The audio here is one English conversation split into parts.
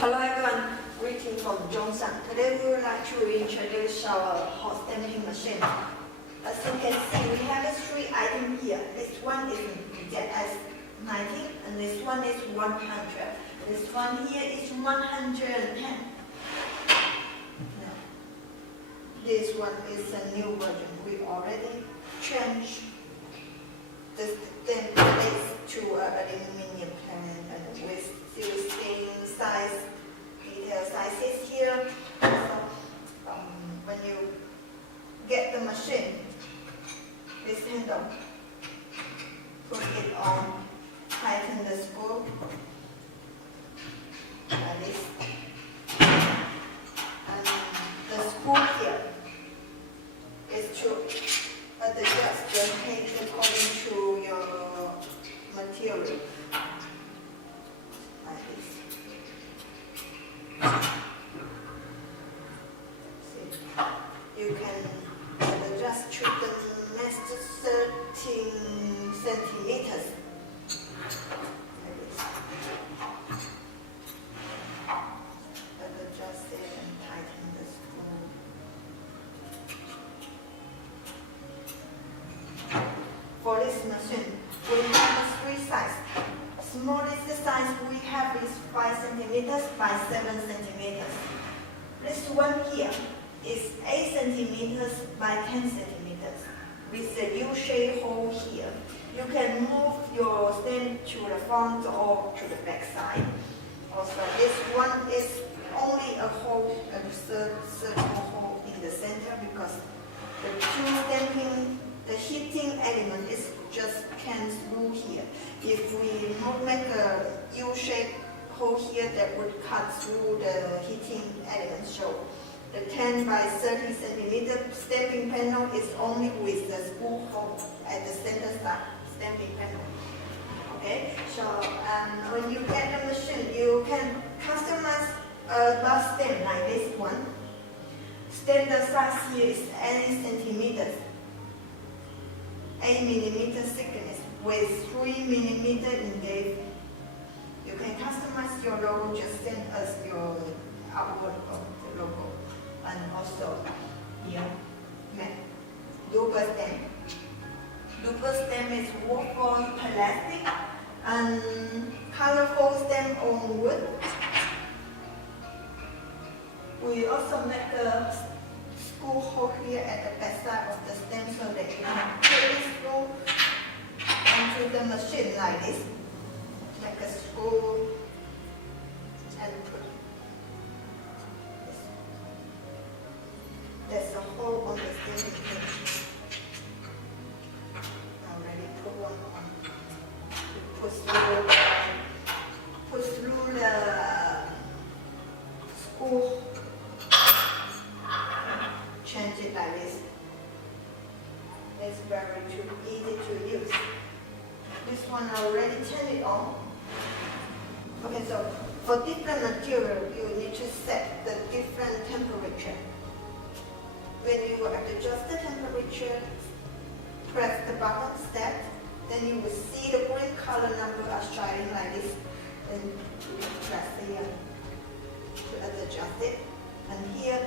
Hello everyone, greetings from Johnson. Today we would like to introduce our hot stamping machine. As you can see, we have 3 items here. This one is ZS90 and this one is 100. This one here is 110. This one is a new version. We already changed the stamp place to aluminum and with still size, detail sizes here. So when you get the machine, this handle, put it on, tighten the screw like this. And the screw here is to adjust the height according to your material. Like this. See, you can adjust to the next 13 centimeters. Like this. Adjust it and tighten the screw. For this machine, we have 3 sizes. Smallest size we have is 5 centimeters by 7 centimeters. This one here is 8 centimeters by 10 centimeters with a U-shaped hole here. You can move your stamp to the front or to the back side. Also, this one is only a hole, a circle hole in the center because the 2 stamping, the heating element is just can through here. If we make a U-shaped hole here, that would cut through the heating element. So the 10 by 30 centimeter stamping panel is only with the screw hole at the center side stamping panel. Okay, so when you get the machine, you can customize a bus stamp like this one. Standard size here is 8 centimeters. 8 millimeter thickness with 3 millimeter engraving. You can customize your logo, just send us your artwork of the logo. And also here, Luber stamp. Luber stamp is waterborne plastic and colorful stamp on wood. We also make a screw hole here at the back side of the stamp so that you can put it through onto the machine like this. Make a screw and put this. There's a hole on the stamping pin. I already put one on. Push through the screw. Change it like this. It's very easy to use. This one I already turned it on. Okay, so for different material, you need to set the different temperature. When you adjust the temperature, press the button set, then you will see the green color number are shining like this. Then you press here to adjust it. And here,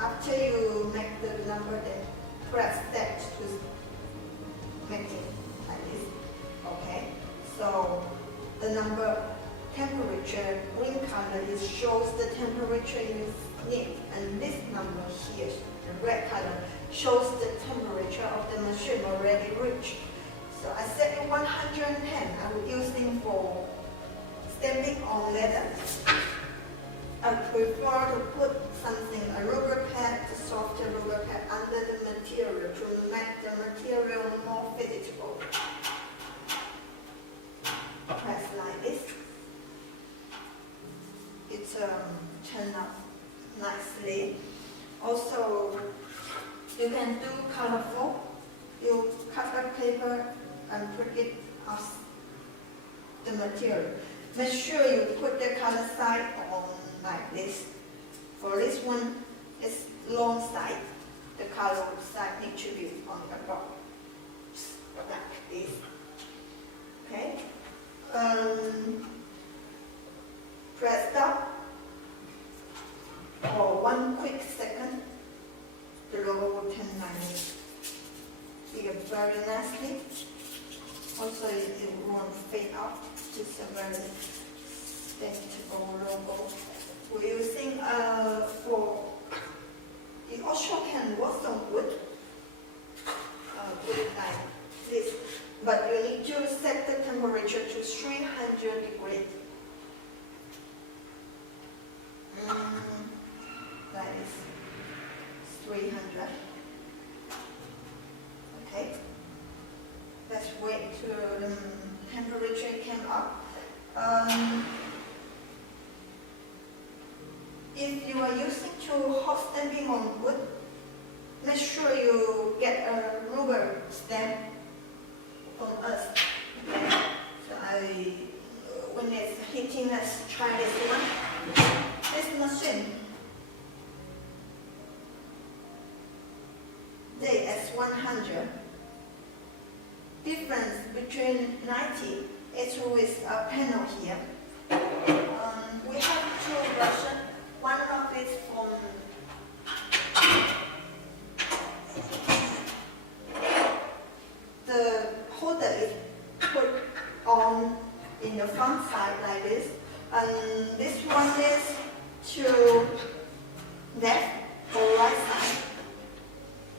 after you make the number, then press that to make it like this. Okay, so the number temperature green color shows the temperature you need, and this number here, the red color, shows the temperature of the machine already reached. So I set it 110. I will use it for stamping on leather. I prefer to put something, a rubber pad, a softer rubber pad under the material to make the material more flexible. Press like this. It turns out nicely. Also, you can do colorful. You cut the paper and put it on the material. Make sure you put the color side on like this. For this one, it's long side. The color side needs to be on the bottom, like this. Okay. Press stop. It's a very respectable logo. We're using for it also can work on wood, wood like this, but you need to set the temperature to 300 degrees. That is 300. Okay. Let's wait till the temperature came up. If you are using to hot stamping on wood, make sure you get a rubber stamp from us. Okay. So when it's heating, let's try this one. This machine, JS100. Difference between 90 is with a panel here. We have two versions. One of it from the holder is put on in the front side like this, and this one is to left or right side.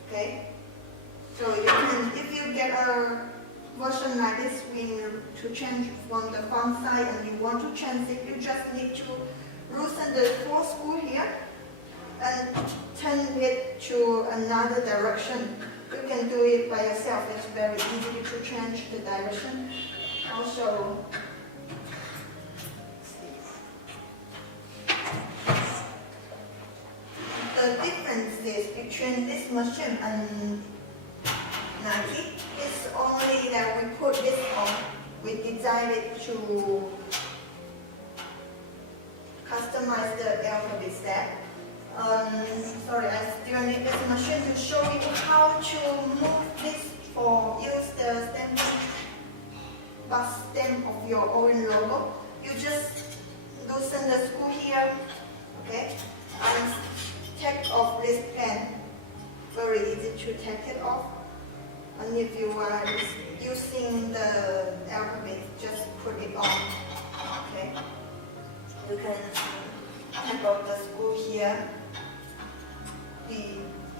Okay, so you can, if you get a version like this, we need to change from the front side, and you want to change it, you just need to loosen the four screw here and turn it to another direction. You can do it by yourself. It's very easy to change the direction. Also, the differences between this machine and 90 is only that we put this on. We designed it to customize the alphabet step. Sorry, I still need this machine to show you how to move this or use the stamp of your own logo. You just loosen the screw here, okay, and take off this pen. Very easy to take it off. And if you are using the alphabet, just put it on, okay. You can take off the screw here.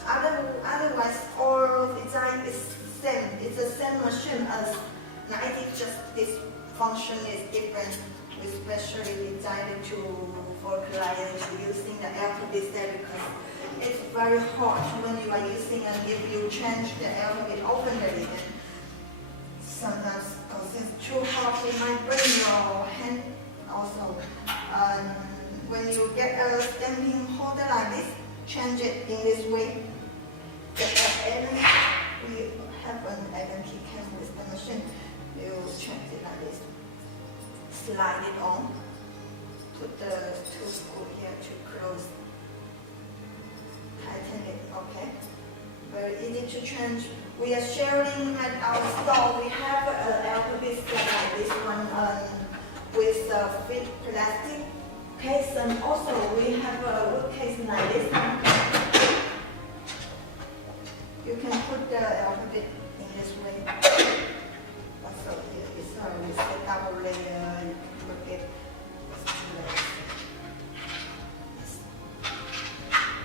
Otherwise, all design is same. It's the same machine as 90. Just this function is different. We specially designed for clients using the alphabet step because it's very hot when you are using, and if you change the alphabet openly, then sometimes because it's too hot, it might burn your hand also. When you get a stamping holder like this, change it in this way. We have an Allen key cam with the machine. You change it like this. Slide it on. Put the two screws here to close. Tighten it, okay. Very easy to change. We are sharing at our store. We have an alphabet set like this one with a fit plastic case, and also we have a wood case like this. You can put the alphabet in this way. Also, it's we set up a layer. You can put it.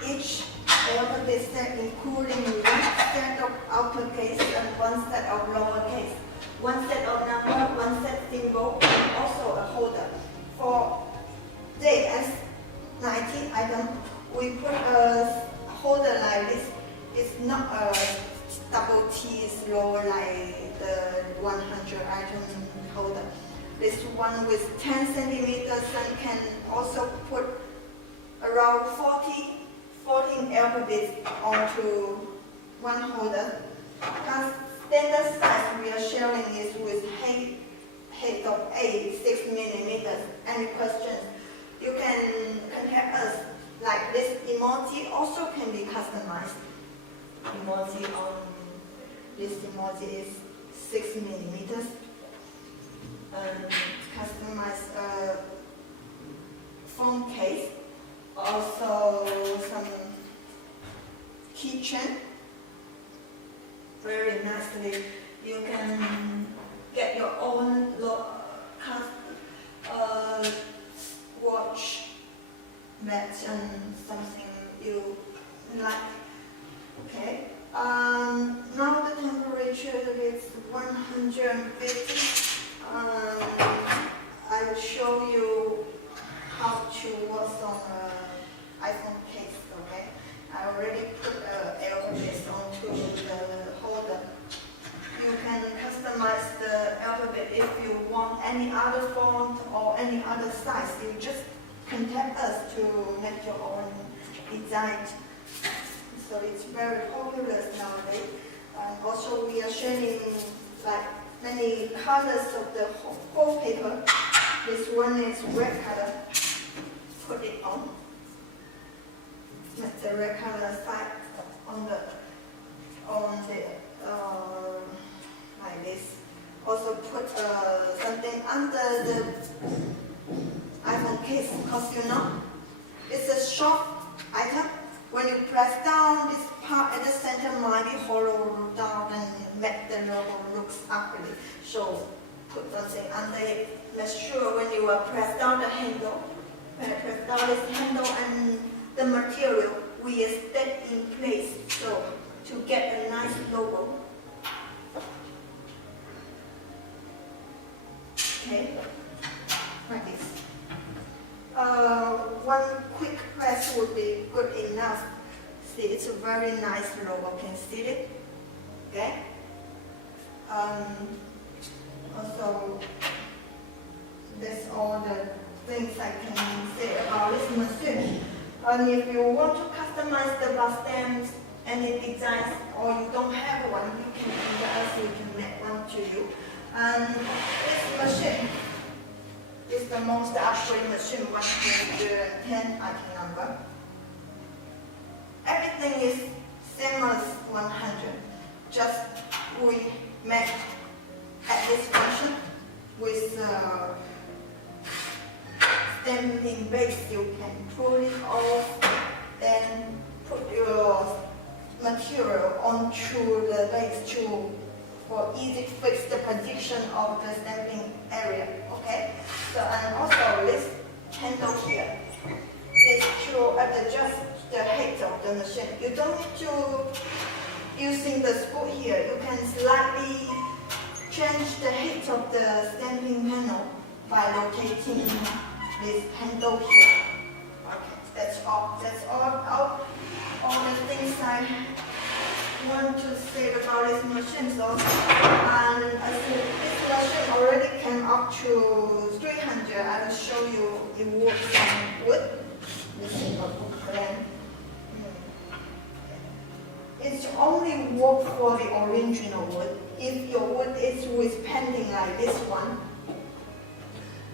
Each alphabet set including one set of uppercase and one set of lowercase, one set of number, one set symbol, and also a holder. For JS90 item, we put a holder like this. It's not a double T slow like the 100 item holder. This one with 10 centimeters and can also put around 14 alphabets onto one holder. The standard size we are sharing is with height of 6 millimeters. Any questions? You can contact us. Like this emoji also can be customized. Emoji on this emoji is 6 millimeters. Customize phone case. Also some keychain. Very nicely. You can get your own show you how to work on an iPhone case, okay? I already put alphabet onto the holder. You can customize the alphabet if you want any other font or any other size. You just contact us to make your own design. So it's very popular nowadays. And also we are sharing like many colors of the whole paper. This one is red color. Put it on. Make the red color side on the like this. Also put something under the iPhone case because you know it's a short item. When you press down, this part at the center might be hollow down and make the logo looks ugly. So put something under it. Make sure when you press down the handle, when I press down this handle and the material we step in place so to get a nice logo. Okay, like this. One quick press would be good enough. See, it's a very nice logo. Can you see it? Okay. Also, that's all the things I can say about this machine. And if you want to customize the bus stamps, any designs, or you don't have one, you can contact us. We can make one to you. And this machine is the most upgrade machine, 110 item number. Everything is same as 100. Just we make at this function with stamping base. You can pull it off, then put your material onto the base for easy to fix the position of the stamping area. Okay. So and also this handle here is to adjust the height of the machine. You don't need to using the screw here. You can slightly change the height of the stamping panel by rotating this handle here. Okay, that's all. That's all the things I want to say about this machine. So, and I think this machine already came up to 300. I will show you it works on wood. This is a wood plan. It's only work for the original wood. If your wood is with painting like this one,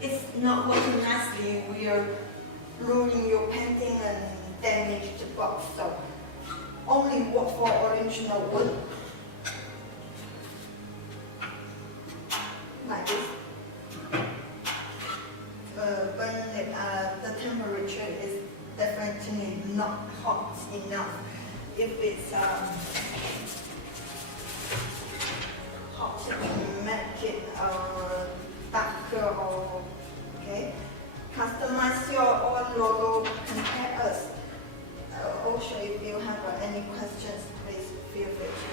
it's not working nicely. We are ruining your painting and damage the box. So only work for original wood. Like this. The temperature is definitely not hot enough. If it's hot to make it darker or okay. Customize your own logo, contact us. Also, if you have any questions, please feel free to